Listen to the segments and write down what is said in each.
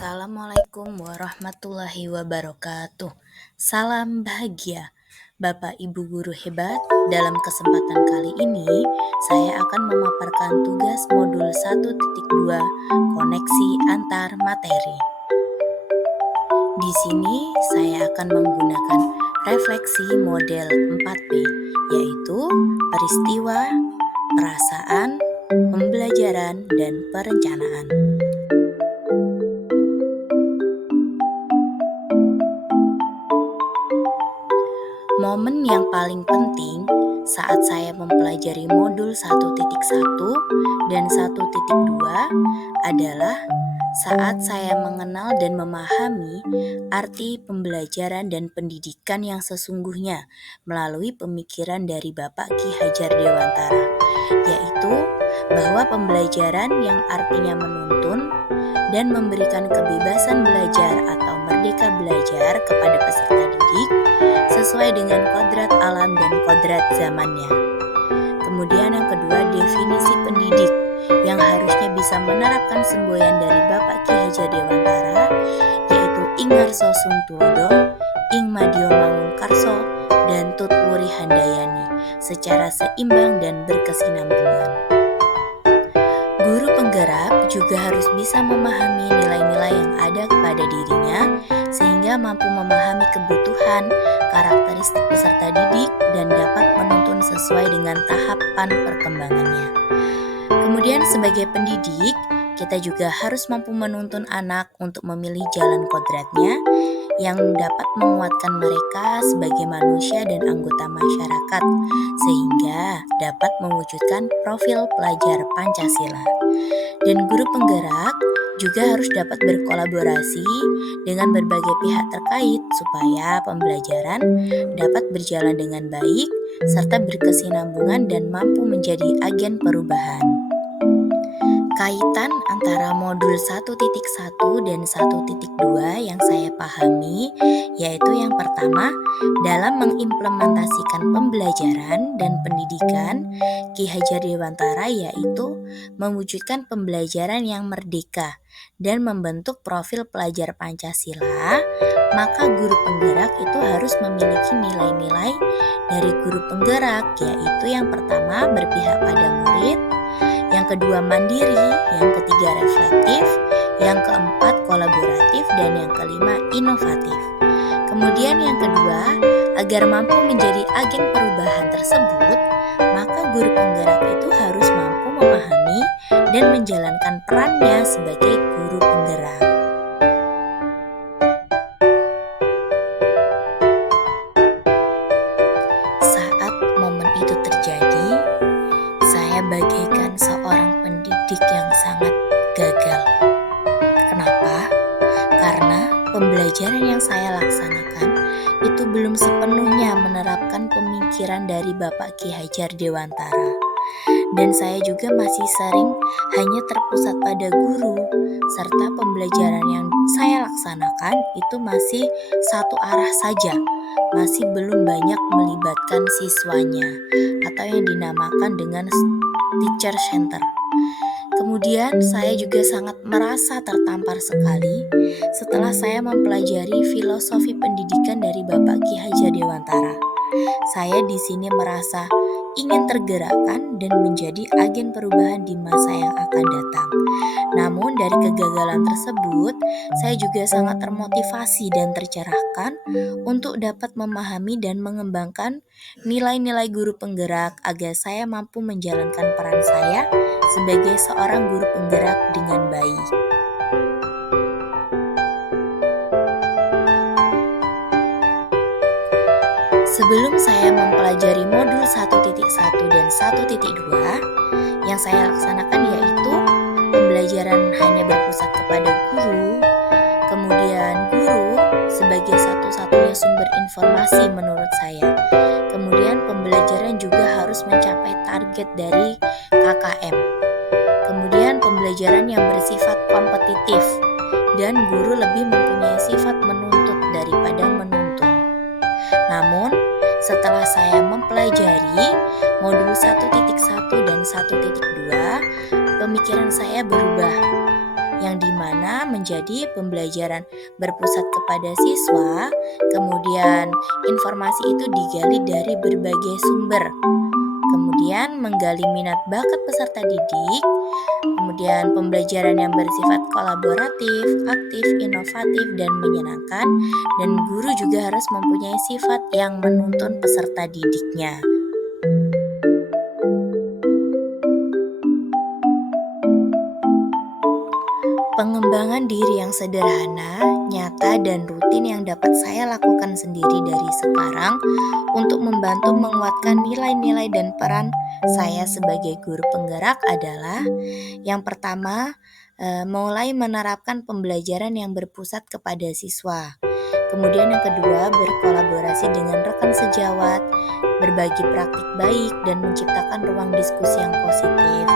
Assalamualaikum warahmatullahi wabarakatuh. Salam bahagia, Bapak Ibu guru hebat. Dalam kesempatan kali ini, saya akan memaparkan tugas modul 1.2 koneksi antar materi. Di sini saya akan menggunakan refleksi model 4P, yaitu peristiwa, perasaan, pembelajaran, dan perencanaan. Momen yang paling penting saat saya mempelajari modul 1.1 dan 1.2 adalah saat saya mengenal dan memahami arti pembelajaran dan pendidikan yang sesungguhnya melalui pemikiran dari Bapak Ki Hajar Dewantara, yaitu bahwa pembelajaran yang artinya menuntun dan memberikan kebebasan belajar atau merdeka belajar kepada peserta didik sesuai dengan kodrat alam dan kodrat zamannya. Kemudian yang kedua, definisi pendidik yang harusnya bisa menerapkan semboyan dari Bapak Ki Hajar Dewantara, yaitu Ing Ngarso Suntulodo, Ing Madio Mangunkarso, dan Tut Wuri Handayani secara seimbang dan berkesinambungan. Guru penggerak juga harus bisa memahami nilai-nilai yang ada pada dirinya sehingga mampu memahami kebutuhan, karakteristik peserta didik, dan dapat menuntun sesuai dengan tahapan perkembangannya. Kemudian sebagai pendidik, kita juga harus mampu menuntun anak untuk memilih jalan kodratnya yang dapat menguatkan mereka sebagai manusia dan anggota masyarakat sehingga dapat mewujudkan profil pelajar Pancasila. Dan guru penggerak juga harus dapat berkolaborasi dengan berbagai pihak terkait supaya pembelajaran dapat berjalan dengan baik serta berkesinambungan dan mampu menjadi agen perubahan. Kaitan antara modul 1.1 dan 1.2 yang saya pahami yaitu yang pertama, dalam mengimplementasikan pembelajaran dan pendidikan Ki Hajar Dewantara yaitu mewujudkan pembelajaran yang merdeka dan membentuk profil pelajar Pancasila, maka guru penggerak itu harus memiliki nilai-nilai dari guru penggerak, yaitu yang pertama berpihak pada murid, yang kedua mandiri, yang ketiga reflektif, yang keempat kolaboratif, dan yang kelima inovatif. Kemudian yang kedua, agar mampu menjadi agen perubahan tersebut, maka guru penggerak itu harus mampu memahami dan menjalankan perannya sebagai guru penggerak. Saat momen itu terjadi, saya bagaikan seorang pendidik yang sangat gagal. Kenapa? Karena pembelajaran yang saya laksanakan itu belum sepenuhnya menerapkan pemikiran dari Bapak Ki Hajar Dewantara. Dan saya juga masih sering hanya terpusat pada guru, serta pembelajaran yang saya laksanakan itu masih satu arah saja, masih belum banyak melibatkan siswanya, atau yang dinamakan dengan teacher center. Kemudian saya juga sangat merasa tertampar sekali setelah saya mempelajari filosofi pendidikan dari Bapak Ki Hajar Dewantara. Saya di sini merasa ingin tergerakkan dan menjadi agen perubahan di masa yang akan datang. Namun dari kegagalan tersebut, saya juga sangat termotivasi dan tercerahkan untuk dapat memahami dan mengembangkan nilai-nilai guru penggerak agar saya mampu menjalankan peran saya sebagai seorang guru penggerak dengan baik. Sebelum saya mempelajari modul 1.1 dan 1.2, yang saya laksanakan yaitu pembelajaran hanya berpusat kepada guru, kemudian guru sebagai satu-satunya sumber informasi menurut saya. Kemudian pembelajaran juga harus mencapai target dari KKM. Kemudian pembelajaran yang bersifat kompetitif dan guru lebih mempunyai sifat menuntut daripada menuntun. Namun, setelah saya mempelajari modul 1.1 dan 1.2, pemikiran saya berubah, yang dimana menjadi pembelajaran berpusat kepada siswa, kemudian informasi itu digali dari berbagai sumber, kemudian menggali minat bakat peserta didik, kemudian pembelajaran yang bersifat kolaboratif, aktif, inovatif, dan menyenangkan, dan guru juga harus mempunyai sifat yang menuntun peserta didiknya. Pengembangan diri yang sederhana, nyata, dan rutin yang dapat saya lakukan sendiri dari sekarang untuk membantu menguatkan nilai-nilai dan peran saya sebagai guru penggerak adalah yang pertama, mulai menerapkan pembelajaran yang berpusat kepada siswa. Kemudian yang kedua, berkolaborasi dengan rekan sejawat, berbagi praktik baik, dan menciptakan ruang diskusi yang positif.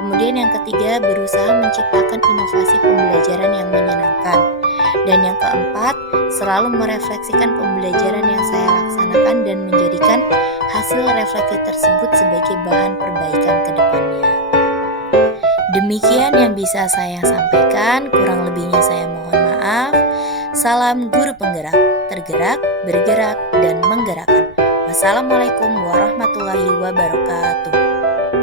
Kemudian yang ketiga, berusaha menciptakan inovasi pembelajaran yang menyenangkan. Dan yang keempat, selalu merefleksikan pembelajaran yang saya laksanakan dan menjadikan hasil refleksi tersebut sebagai bahan perbaikan ke depannya. Demikian yang bisa saya sampaikan, kurang lebihnya saya mohon maaf. Salam guru penggerak, tergerak, bergerak, dan menggerakkan. Wassalamualaikum warahmatullahi wabarakatuh.